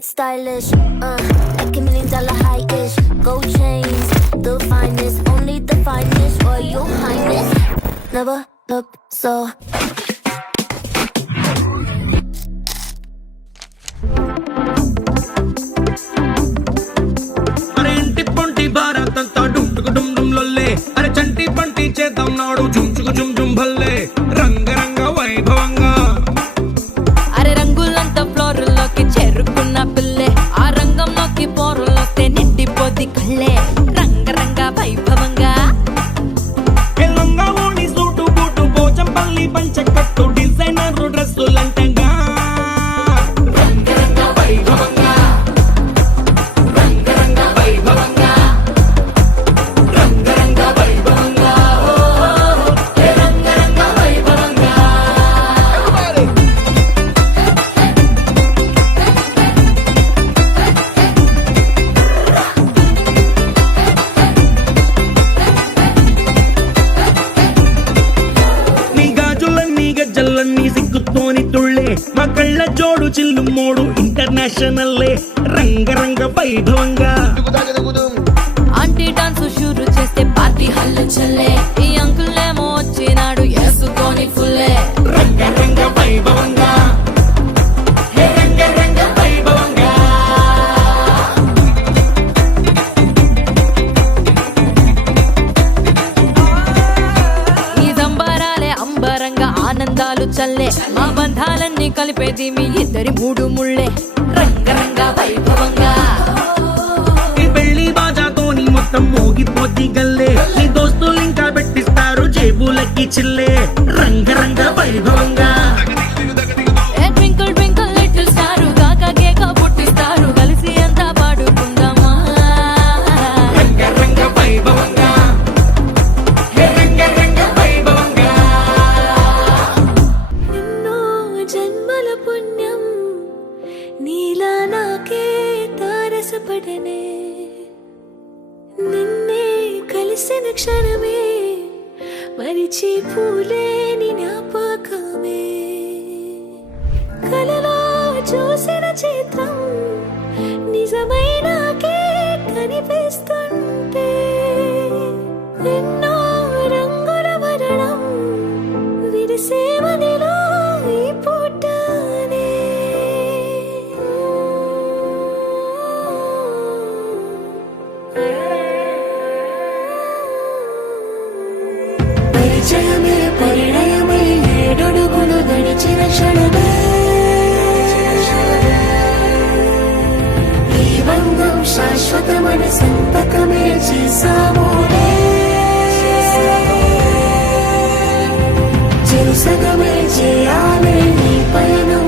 get stylish. Like a $1 million high-ish. Gold chains, the finest, only the finest. Royal Highness, never looked so. అరే ఇంటి పొంటి భారతంతా డుంటుకు డుమ్ డుమ్ లొల్లే అరే చంటి పంటి చేద్దాం నాడు చుంచుకు చుమ్ చుమ్ భల్లే రంగరంగ వైభవంగా అరే రంగులంతా ఫ్లోర్లోకి చేరుకున్న పిల్లే ఆ రంగంలోకి పోరులోకి నిండిపోది కళ్ళే రంగరంగ వైభవంగా లంగా ఓణి సూటు బూటు పోచంపల్లి పంచకట్టు డిజైనర్ డ్రెస్సులంటగా రంగరంగ వైభవంగా రంగరంగ వైభవంగా రంగరంగ వైభవంగా రంగరంగ వైభవంగా నీ గాజులన్నీ గజ్జలన్నీ సిగ్గుతోని తుళ్ళే మా కళ్ళ జోడు చిల్లు మోడు ఇంటర్నేషనల్లే రంగరంగ వైభవంగా ఆంటీ డాన్స్ షురు చేస్తే పార్టీ హల్లు చల్లే ఈ అంకుల్ ఏమో వచ్చినాడు వేసుకొని ఫుల్లే రంగరంగ వైభవంగా హే రంగరంగ వైభవంగా ఈ సంబరాలే అంబరంగా ఆనందాలు చల్లే మా బంధాలన్నీ కలిపేది మీ ఇద్దరి మూడు ముళ్ళే రంగరంగ వైభవంగా ఈ పెళ్లి బాజాతోని మొత్తం మోగిపోద్ది గల్లే నీ దోస్తులు ఇంకా పెట్టిస్తారు జేబులకి చిల్లే రంగరంగ వైభవంగా ఏ ట్వింకిల్ ట్వింకిల్ లిటిల్ స్టార్ కాక కేక పుట్టిస్తారు కలిసి అంతా పాడుకుందామా రంగరంగ వైభవంగా హే రంగరంగ వైభవంగా ఎన్నో జన్మల పుణ్యం నీలా నాకే తారసపడనే నిన్నే కలిసిన క్షణమే మరిచి పూలేని జ్ఞాపకమే కలలో చూసిన చిత్రం నిజమైనాకే కనిపిస్తుంటే ఎన్నో రంగుల వరణం విరిసేవనిలో ఈ పూటనే పరిచయమే పరిణయమై ఏడడుగులు నడిచిన క్షణమే ఈ బంధం శాశ్వతమైన సంతకమే చేసామోనే చెరుసగమే చేయాలి ఈ పయనం